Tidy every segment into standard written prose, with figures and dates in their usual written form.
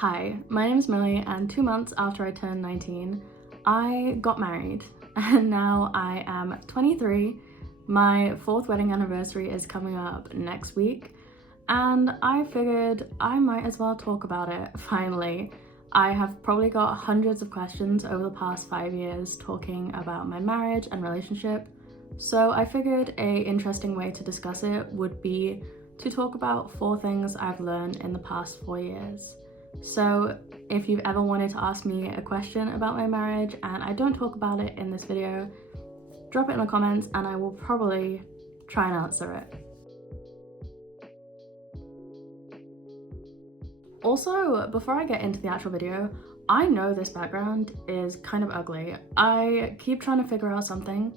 Hi, my name is Millie, and 2 months after I turned 19, I got married, and now I am 23. My 4th wedding anniversary is coming up next week, and I figured I might as well talk about it finally. I have probably got hundreds of questions over the past 5 years talking about my marriage and relationship, so I figured an interesting way to discuss it would be to talk about 4 things I've learned in the past 4 years. So if you've ever wanted to ask me a question about my marriage and I don't talk about it in this video, drop it in the comments and I will probably try and answer it. Also, before I get into the actual video, I know this background is kind of ugly. I keep trying to figure out something.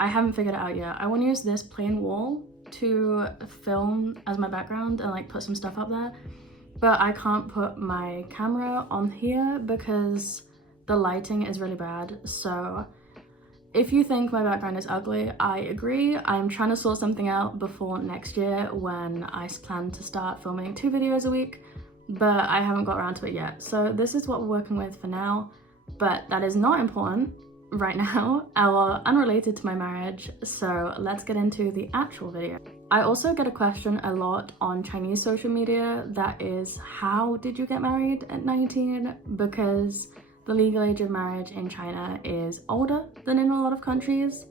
I haven't figured it out yet. I want to use this plain wall to film as my background and like put some stuff up there. But I can't put my camera on here because the lighting is really bad. So if you think my background is ugly, I agree. I'm trying to sort something out before next year when I plan to start filming 2 videos a week, but I haven't got around to it yet. So this is what we're working with for now, but that is not important right now or unrelated to my marriage. So let's get into the actual video. I also get a question a lot on Chinese social media that is, how did you get married at 19? Because the legal age of marriage in China is older than in a lot of countries.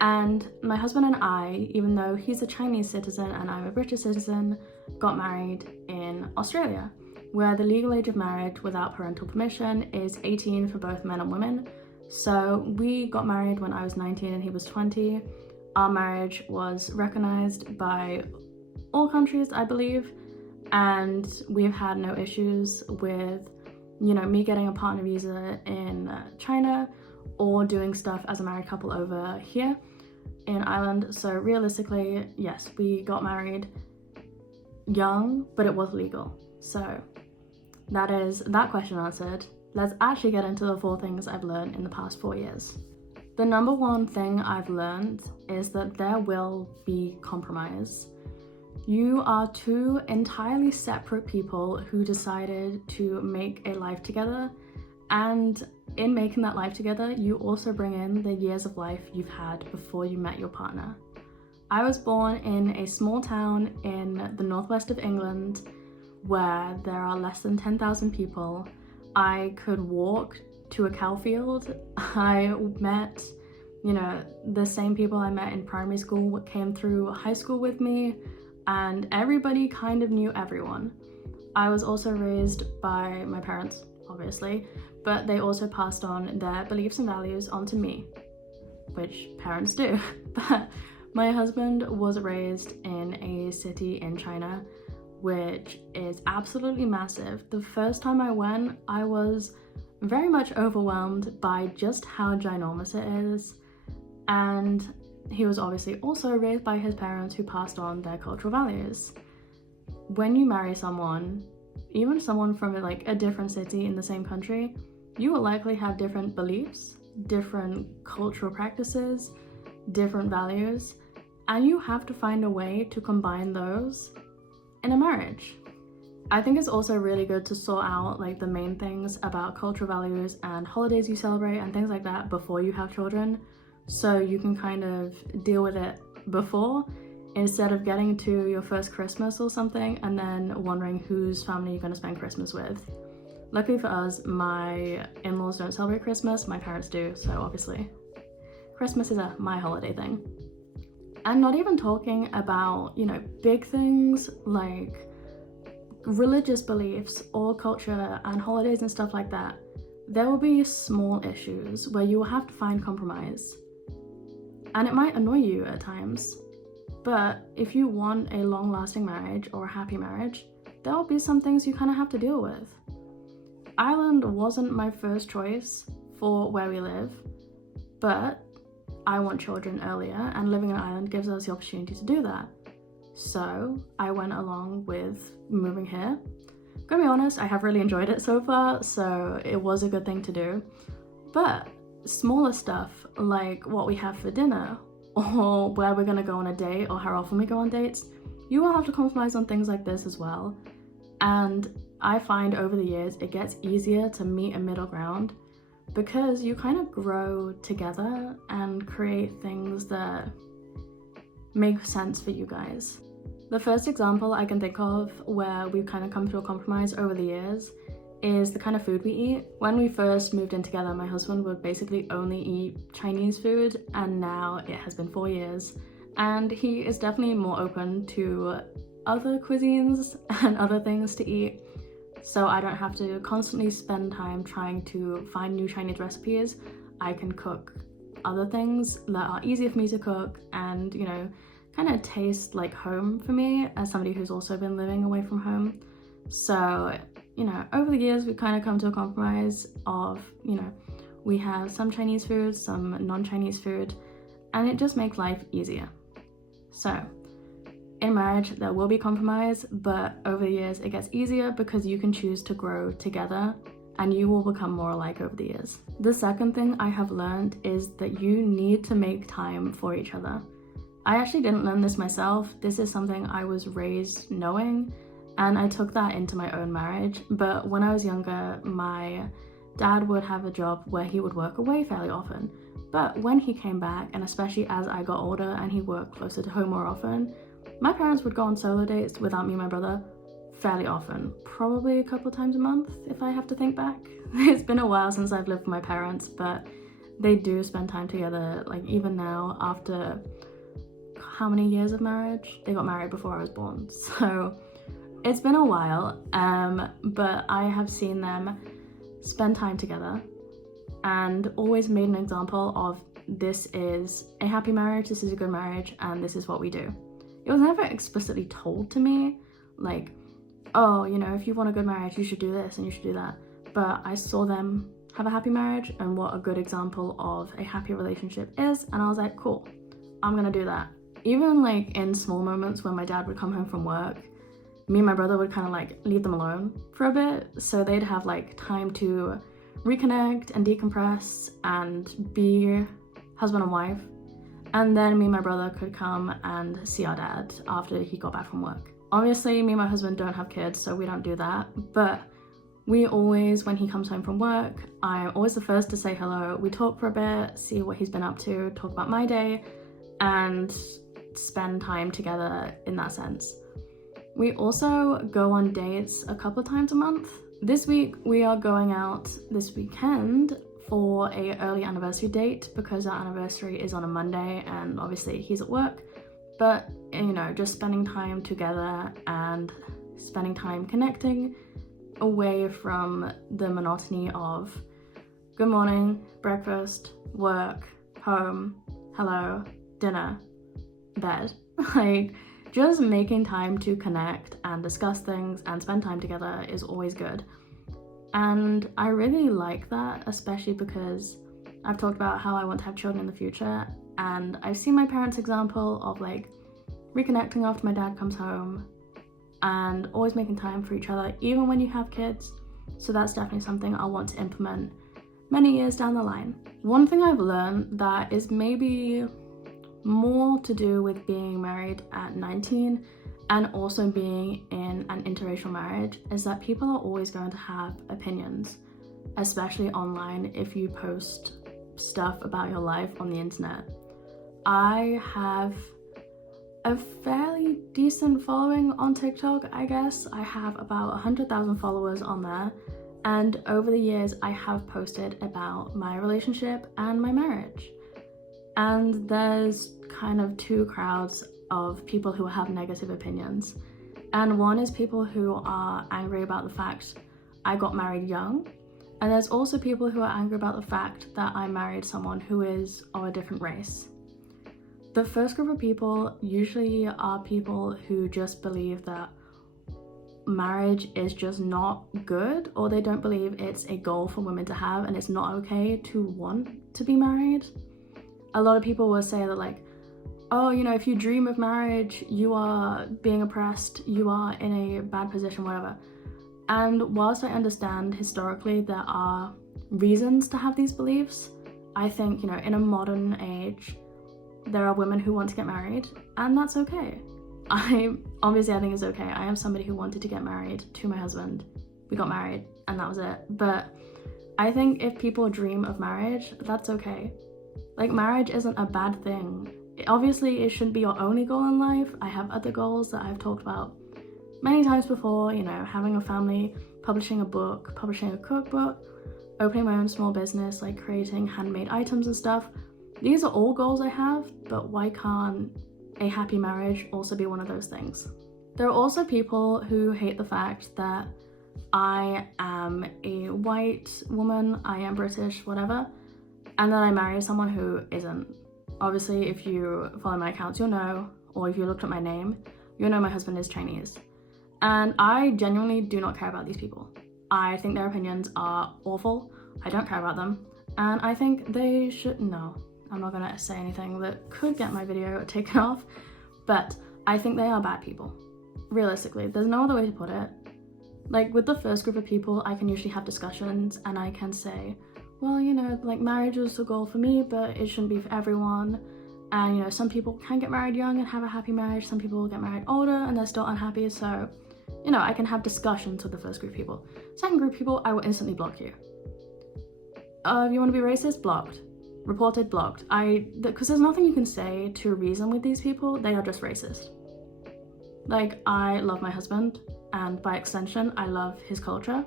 And my husband and I, even though he's a Chinese citizen and I'm a British citizen, got married in Australia, where the legal age of marriage without parental permission is 18 for both men and women. So we got married when I was 19 and he was 20. Our marriage was recognized by all countries, I believe, and we've had no issues with, me getting a partner visa in China or doing stuff as a married couple over here in Ireland. So realistically, yes, we got married young, but it was legal. So that is that question answered. Let's actually get into the 4 things I've learned in the past 4 years. The number 1 thing I've learned is that there will be compromise. You are 2 entirely separate people who decided to make a life together, and in making that life together, you also bring in the years of life you've had before you met your partner. I was born in a small town in the northwest of England where there are less than 10,000 people. I could walk to a cow field. I met, the same people I met in primary school came through high school with me, and everybody kind of knew everyone. I was also raised by my parents, obviously, but they also passed on their beliefs and values onto me, which parents do. But my husband was raised in a city in China, which is absolutely massive. The first time I went, I was very much overwhelmed by just how ginormous it is, and he was obviously also raised by his parents who passed on their cultural values. When you marry someone, even someone from a different city in the same country, you will likely have different beliefs, different cultural practices, different values, and you have to find a way to combine those in a marriage. I think it's also really good to sort out the main things about cultural values and holidays you celebrate and things like that before you have children, so you can kind of deal with it before, instead of getting to your first Christmas or something and then wondering whose family you're going to spend Christmas with. Luckily for us, my in-laws don't celebrate Christmas, my parents do, so obviously Christmas is my holiday thing. And not even talking about, big things like religious beliefs or culture and holidays and stuff like that. There will be small issues where you will have to find compromise. And it might annoy you at times, but if you want a long-lasting marriage or a happy marriage, there will be some things you kind of have to deal with. Ireland wasn't my first choice for where we live, but I want children earlier, and living in Ireland gives us the opportunity to do that. So I went along with moving here. I'm gonna be honest, I have really enjoyed it so far, so it was a good thing to do. But smaller stuff like what we have for dinner or where we're gonna go on a date or how often we go on dates, you will have to compromise on things like this as well. And I find over the years it gets easier to meet a middle ground because you kind of grow together and create things that make sense for you guys. The first example I can think of where we've kind of come to a compromise over the years is the kind of food we eat. When we first moved in together, my husband would basically only eat Chinese food, and now it has been 4 years, and he is definitely more open to other cuisines and other things to eat, so I don't have to constantly spend time trying to find new Chinese recipes. I can cook other things that are easier for me to cook and, you know, kind of taste like home for me as somebody who's also been living away from home. So, you know, over the years we've kind of come to a compromise of, you know, we have some Chinese food, some non-Chinese food, and it just makes life easier. So in marriage there will be compromise, but over the years it gets easier because you can choose to grow together and you will become more alike over the years. The second thing I have learned is that you need to make time for each other. I actually didn't learn this myself. This is something I was raised knowing, and I took that into my own marriage. But when I was younger, my dad would have a job where he would work away fairly often. But when he came back, and especially as I got older and he worked closer to home more often, my parents would go on solo dates without me and my brother fairly often. Probably a couple times a month if I have to think back. It's been a while since I've lived with my parents, but they do spend time together. Like even now, after how many years of marriage? They got married before I was born, so it's been a while, but I have seen them spend time together and always made an example of this is a happy marriage, this is a good marriage, and this is what we do. It was never explicitly told to me, like, oh, you know, if you want a good marriage, you should do this and you should do that. But I saw them have a happy marriage and what a good example of a happy relationship is, and I was like, cool, I'm gonna do that. Even like in small moments when my dad would come home from work, me and my brother would kind of like leave them alone for a bit, so they'd have like time to reconnect and decompress and be husband and wife, and then me and my brother could come and see our dad after he got back from work. Obviously me and my husband don't have kids, so we don't do that, but we always, when he comes home from work, I'm always the first to say hello. We talk for a bit, see what he's been up to, talk about my day, and spend time together in that sense. We also go on dates a couple of times a month. This week we are going out this weekend for a early anniversary date because our anniversary is on a Monday and obviously he's at work. But, you know, just spending time together and spending time connecting away from the monotony of good morning, breakfast, work, home, hello, dinner, bed. Like, just making time to connect and discuss things and spend time together is always good. And I really like that, especially because I've talked about how I want to have children in the future, and I've seen my parents' example of like reconnecting after my dad comes home and always making time for each other even when you have kids. So that's definitely something I want to implement many years down the line. One thing I've learned that is maybe more to do with being married at 19 and also being in an interracial marriage is that people are always going to have opinions, especially online if you post stuff about your life on the internet. I have a fairly decent following on TikTok, I guess. I have about 100,000 followers on there, and over the years I have posted about my relationship and my marriage. And there's kind of two crowds of people who have negative opinions. And one is people who are angry about the fact I got married young. And there's also people who are angry about the fact that I married someone who is of a different race. The first group of people usually are people who just believe that marriage is just not good, or they don't believe it's a goal for women to have and it's not okay to want to be married. A lot of people will say that like, oh, you know, if you dream of marriage, you are being oppressed, you are in a bad position, whatever. And whilst I understand historically there are reasons to have these beliefs, I think, you know, in a modern age, there are women who want to get married, and that's okay. I think it's okay. I am somebody who wanted to get married to my husband. We got married and that was it. But I think if people dream of marriage, that's okay. Like, marriage isn't a bad thing. Obviously, it shouldn't be your only goal in life. I have other goals that I've talked about many times before, you know, having a family, publishing a book, publishing a cookbook, opening my own small business, like creating handmade items and stuff. These are all goals I have, but why can't a happy marriage also be one of those things? There are also people who hate the fact that I am a white woman, I am British, whatever, and then I marry someone who isn't. Obviously, if you follow my accounts, you'll know, or if you looked at my name, you'll know my husband is Chinese. And I genuinely do not care about these people. I think their opinions are awful. I don't care about them. And I think they should, no, I'm not gonna say anything that could get my video taken off, but I think they are bad people. Realistically, there's no other way to put it. Like, with the first group of people, I can usually have discussions and I can say, well, you know, like, marriage was the goal for me, but it shouldn't be for everyone. And, you know, some people can get married young and have a happy marriage. Some people will get married older and they're still unhappy. So, you know, I can have discussions with the first group of people. Second group of people, I will instantly block you. If you want to be racist, blocked. Reported, blocked. Because there's nothing you can say to reason with these people. They are just racist. Like, I love my husband, and by extension, I love his culture.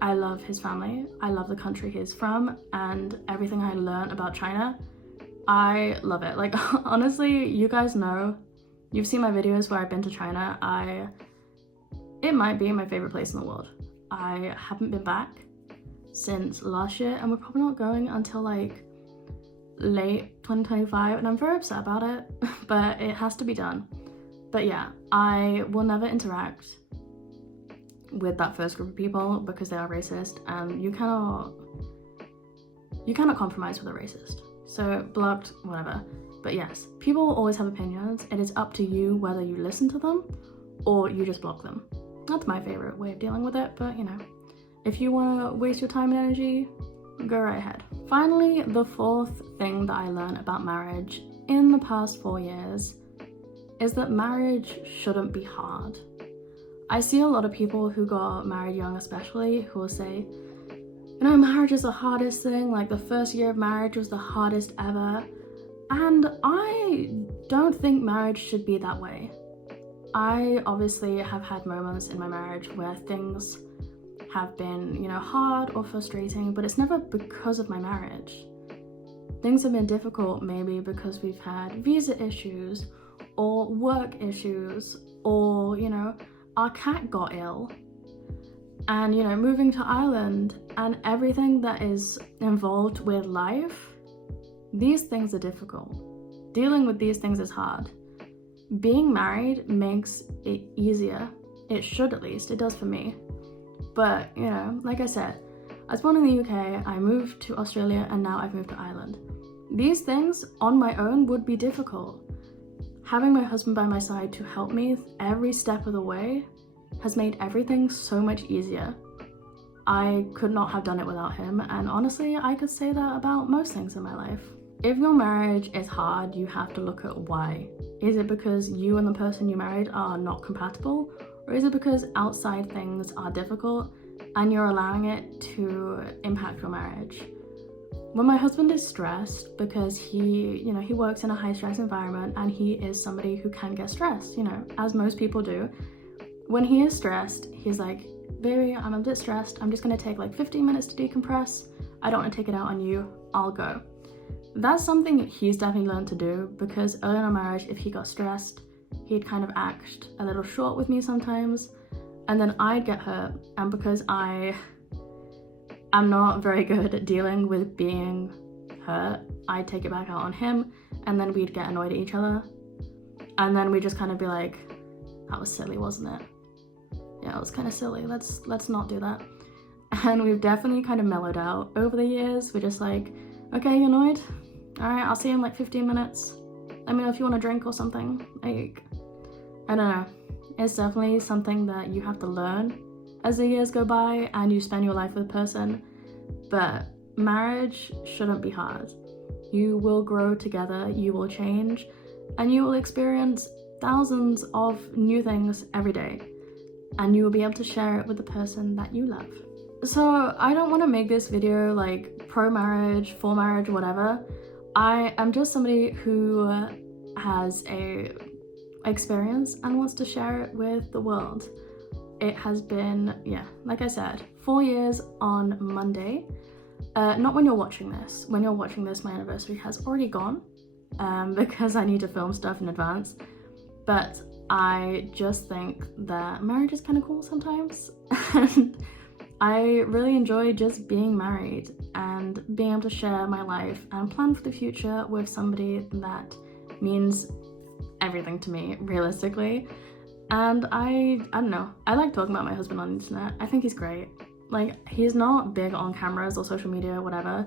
I love his family. I love the country he's from, and everything I learned about China. I love it. Like, honestly, you guys know, you've seen my videos where I've been to China. It might be my favorite place in the world. I haven't been back since last year, and we're probably not going until like late 2025, and I'm very upset about it, but it has to be done. But yeah, I will never interact with that first group of people because they are racist, and you cannot compromise with a racist. So blocked, whatever. But yes, people will always have opinions. It is up to you whether you listen to them or you just block them. That's my favorite way of dealing with it, but you know, if you want to waste your time and energy, go right ahead. Finally, the fourth thing that I learned about marriage in the past 4 years is that marriage shouldn't be hard. I see a lot of people who got married young especially who will say, you know, marriage is the hardest thing, like the first year of marriage was the hardest ever. And I don't think marriage should be that way. I obviously have had moments in my marriage where things have been, you know, hard or frustrating, but it's never because of my marriage. Things have been difficult maybe because we've had visa issues or work issues, or, you know, our cat got ill. And, you know, moving to Ireland and everything that is involved with life, these things are difficult. Dealing with these things is hard. Being married makes it easier. It should, at least. It does for me. But, you know, like I said, I was born in the UK, I moved to Australia, and now I've moved to Ireland. These things on my own would be difficult. Having my husband by my side to help me every step of the way has made everything so much easier. I could not have done it without him, and honestly, I could say that about most things in my life. If your marriage is hard, you have to look at why. Is it because you and the person you married are not compatible? Or is it because outside things are difficult and you're allowing it to impact your marriage? When my husband is stressed because he works in a high stress environment and he is somebody who can get stressed, you know, as most people do. When he is stressed, he's like, baby, I'm a bit stressed. I'm just gonna take like 15 minutes to decompress. I don't wanna take it out on you. I'll go. That's something he's definitely learned to do, because early in our marriage, if he got stressed, he'd kind of act a little short with me sometimes, and then I'd get hurt. And because I'm not very good at dealing with being hurt, I'd take it back out on him, and then we'd get annoyed at each other. And then we'd just kind of be like, that was silly, wasn't it? Yeah, it was kind of silly. Let's not do that. And we've definitely kind of mellowed out over the years. We're just like, okay, you annoyed? All right, I'll see you in like 15 minutes. Let me know if you want a drink or something. Like, I don't know. It's definitely something that you have to learn as the years go by and you spend your life with a person. But marriage shouldn't be hard. You will grow together, you will change, and you will experience thousands of new things every day, and you will be able to share it with the person that you love. So I don't want to make this video like pro-marriage, for marriage, whatever. I am just somebody who has a experience and wants to share it with the world. It has been, yeah, like I said, 4 years on Monday. Not when you're watching this. When you're watching this, my anniversary has already gone because I need to film stuff in advance. But I just think that marriage is kind of cool sometimes. And I really enjoy just being married and being able to share my life and plan for the future with somebody that means everything to me, realistically. And I don't know, I like talking about my husband on the internet. I think he's great. Like, he's not big on cameras or social media or whatever,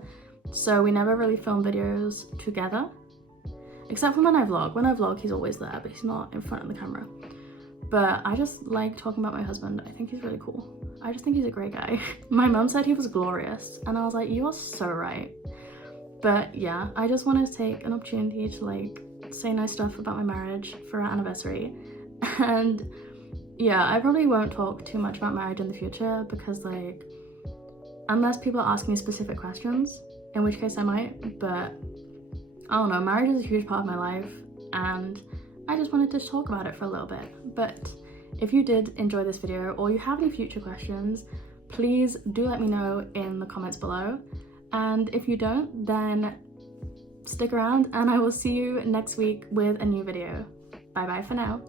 so we never really film videos together. Except for when I vlog. When I vlog, he's always there, but he's not in front of the camera. But I just like talking about my husband. I think he's really cool. I just think he's a great guy. My mum said he was glorious, and I was like, you are so right. But yeah, I just wanted to take an opportunity to like say nice stuff about my marriage for our anniversary. And yeah, I probably won't talk too much about marriage in the future because, like, unless people ask me specific questions, in which case I might, but I don't know, marriage is a huge part of my life and I just wanted to talk about it for a little bit. But if you did enjoy this video or you have any future questions, please do let me know in the comments below. And if you don't, then stick around and I will see you next week with a new video. Bye bye for now.